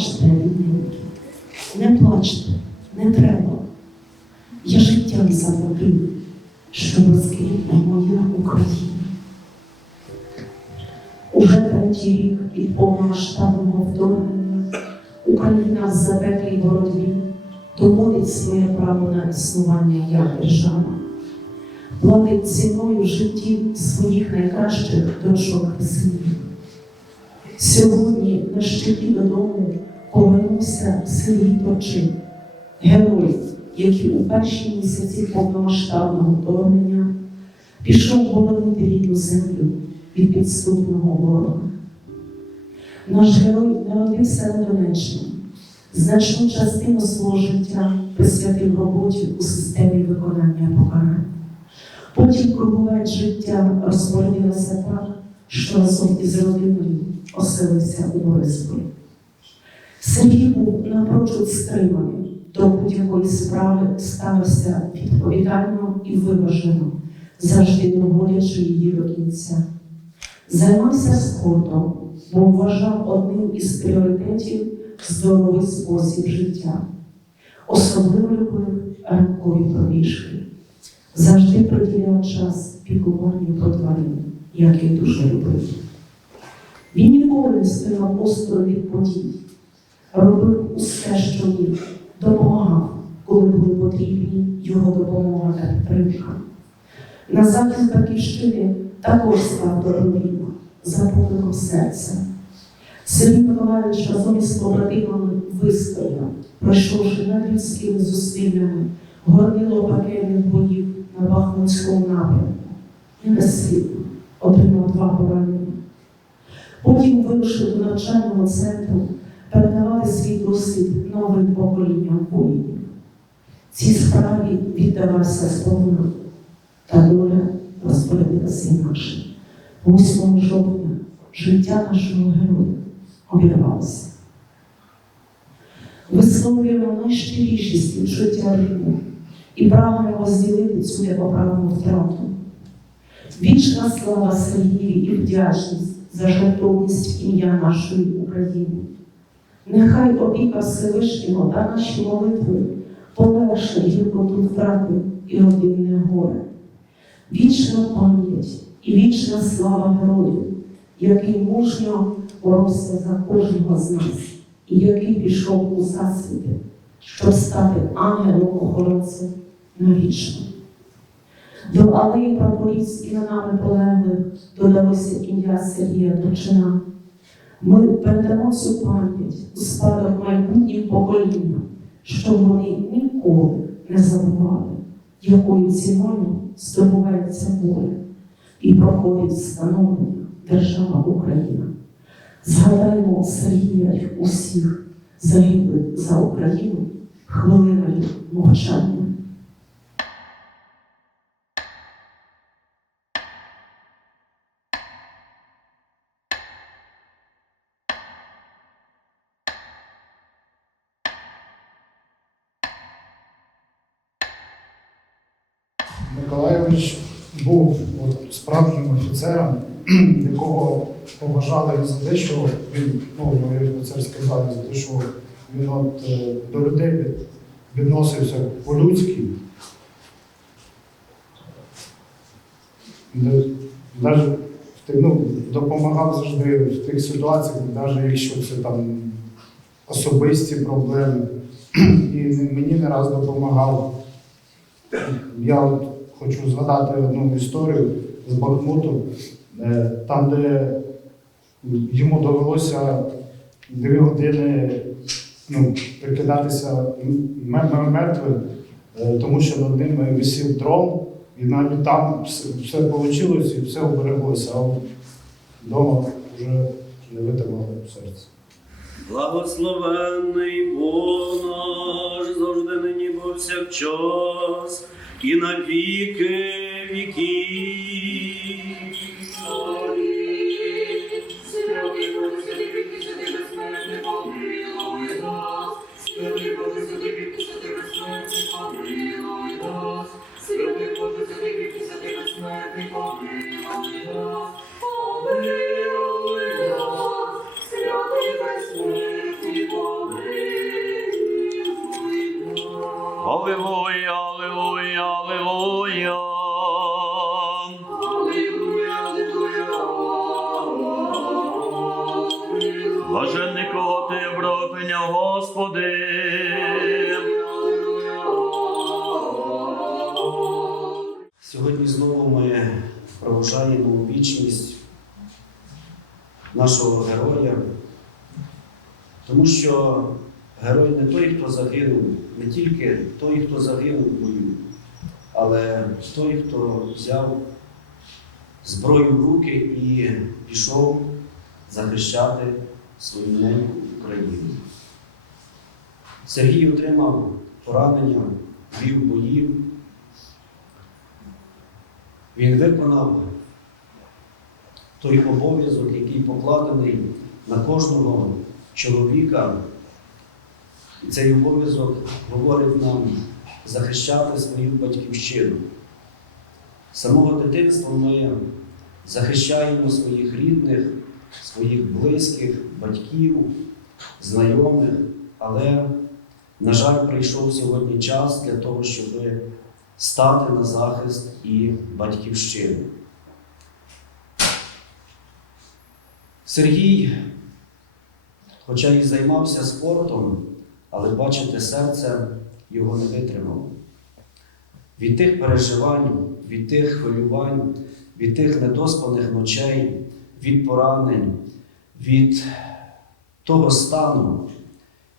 Плачте, рідненькі, не плачте, не треба. Я життям заплатив, щоб розквітла моя Україна. Уже третій рік від повномасштабного вторгнення Україна в запеклій боротьбі доводить своє право на існування як держава, платить ціною життів своїх найкращих дочок і синів. Сьогодні на щиті додому повернувся Сергій Точин, герой, який у перші місяці повномасштабного вторгнення пішов боронити рідну землю від підступного ворога. Наш герой народився на Донеччині, значну частину свого життя присвятив роботі у системі виконання покарань. Потім кругове життя розпорядилося так, що разом із родиною оселився у Борисполі. Сергій був напрочуд стриманий, до будь-якої справи ставився відповідально і виважено, завжди доводячи її до кінця. Займався спортом, бо вважав одним із пріоритетів здоровий спосіб життя. Особливо любив ранкові пробіжки. Завжди приділяв час піклуванню про тварин, який дуже любив. Він ніколи не стояв осторонь від подій, робив усе, що міг, допомагав, коли були потрібні його допомога та підтримка. На захист батьківщини також став добровільно, за покликом серця. Сергій Миколаївич разом із побратимами вистояв, пройшовши над людськими зусиллями горнило пакетних боїв на Бахмутському напрямку. І безслідно отримав два поранення. Потім вирушив до навчального центру передавати свій досвід новим поколінням воїнів. Цій справі віддавався сповна, та доля розпорядилася інакше. 8 жовтня життя нашого героя обірвалося. Висловлюємо найщиріші співчуття рідних і прагнемо розділити цю непоправну втрату. Вічна слава Сергію і вдячність за жертовність ім'я нашої України. Нехай опіка Всевишнього та наші молитви полегше гіркоту втрати і родинне горе. Вічна пам'ять і вічна слава герою, який мужньо боровся за кожного з нас і який пішов у засвіти, щоб стати ангелом-охоронцем навічно. До алеї прапорів з іменами полеглих додалося ім'я Сергія Точина. Ми передамо цю пам'ять у спадок майбутнім поколінням, щоб вони ніколи не забували, якою ціною здобувається воля і проходить встановлення держава Україна. Згадаємо Сергія усіх загиблих за Україну хвилиною мовчання. Миколайович був от, справжнім офіцером, якого поважали за те, що він, ну, офіцерське звання, за те, що він от, е, до людей від- відносився по-людськи. Навіть ну, допомагав завжди в тих ситуаціях, навіть якщо це там особисті проблеми. І мені не раз допомагав. Я от хочу згадати одну історію з Бахмуту, е, там, де йому довелося дві години ну, прикидатися мертвим, е, тому що над ними висів дрон, і навіть там все, вийшло і все обереглося, а вдома вже не витримало серце. Благословенний Бог наш, завжди нині повсякчас, і на віки віків. Святий Боже, святий Боже, святий Боже. Святий Боже, святий Боже, святий безсмертний, Блаженний, кого ти пропиняв, Господи. Сьогодні знову ми проважаємо вічність нашого героя, тому що герой не той, хто загинув, не тільки той, хто загинув в бою, але той, хто взяв зброю в руки і пішов захищати свою неньку Україну. Сергій отримав поранення, вів боїв. Він виконав той обов'язок, який покладений на кожного чоловіка. І цей обов'язок говорить нам захищати свою батьківщину. З самого дитинства ми захищаємо своїх рідних, своїх близьких, батьків, знайомих, але, на жаль, прийшов сьогодні час для того, щоб стати на захист і батьківщини. Сергій, хоча і займався спортом, але бачите, серце його не витримало. Від тих переживань, від тих хвилювань, від тих недоспаних ночей, від поранень, від того стану,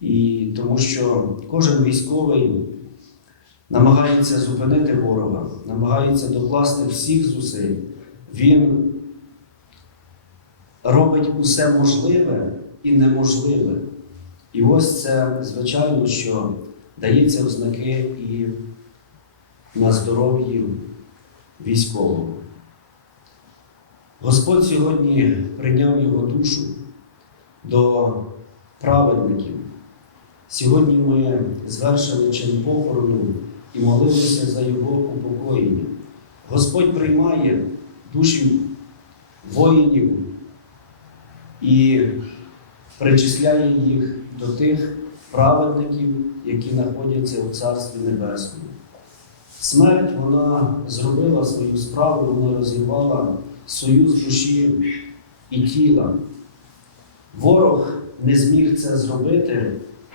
і тому що кожен військовий намагається зупинити ворога, намагається докласти всіх зусиль. Він робить усе можливе і неможливе. І ось це, звичайно, що дається в знаки і на здоров'ї військового. Господь сьогодні прийняв його душу до праведників. Сьогодні ми звершили чин похорону і молилися за його упокоєння. Господь приймає душі воїнів і причисляє їх до тих праведників, які знаходяться у Царстві Небесному. Смерть вона зробила свою справу, вона розірвала союз душі і тіла. Ворог не зміг це зробити,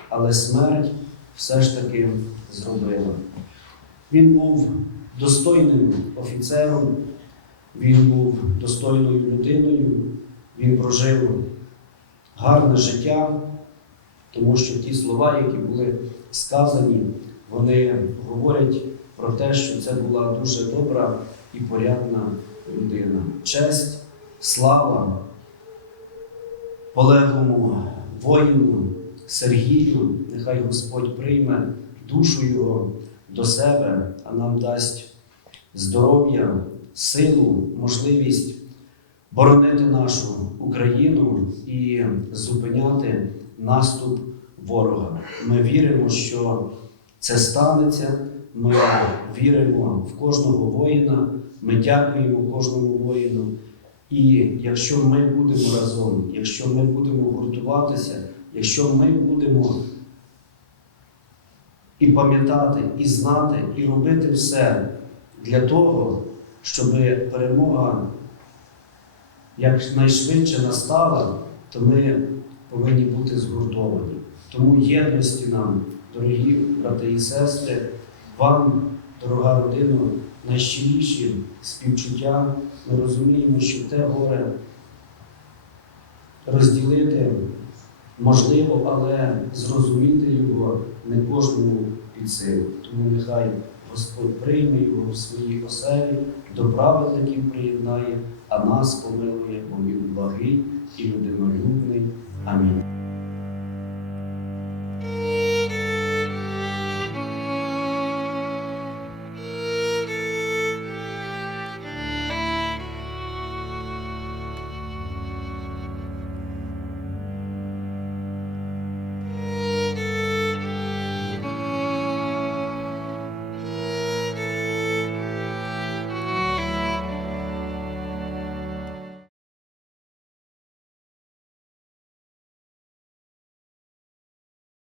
але смерть все ж таки зробила. Він був достойним офіцером, він був достойною людиною, він прожив гарне життя, тому що ті слова, які були сказані, вони говорять про те, що це була дуже добра і порядна людина. Честь, слава полеглому воїну Сергію, нехай Господь прийме душу його до себе, а нам дасть здоров'я, силу, можливість боронити нашу Україну і зупиняти наступ ворога. Ми віримо, що це станеться. Ми віримо в кожного воїна, ми дякуємо кожному воїну. І якщо ми будемо разом, якщо ми будемо гуртуватися, якщо ми будемо і пам'ятати, і знати, і робити все для того, щоб перемога якнайшвидше настала, то ми повинні бути згуртовані. Тому єдності нам, дорогі брати і сестри, вам, дорога родина, найщиріші співчуття. Ми розуміємо, що те горе розділити можливо, але зрозуміти його не кожному під силу. Тому нехай Господь прийме його в своїй оселі, до праведників приєднає, а нас помилує, бо він благий і людинолюбний.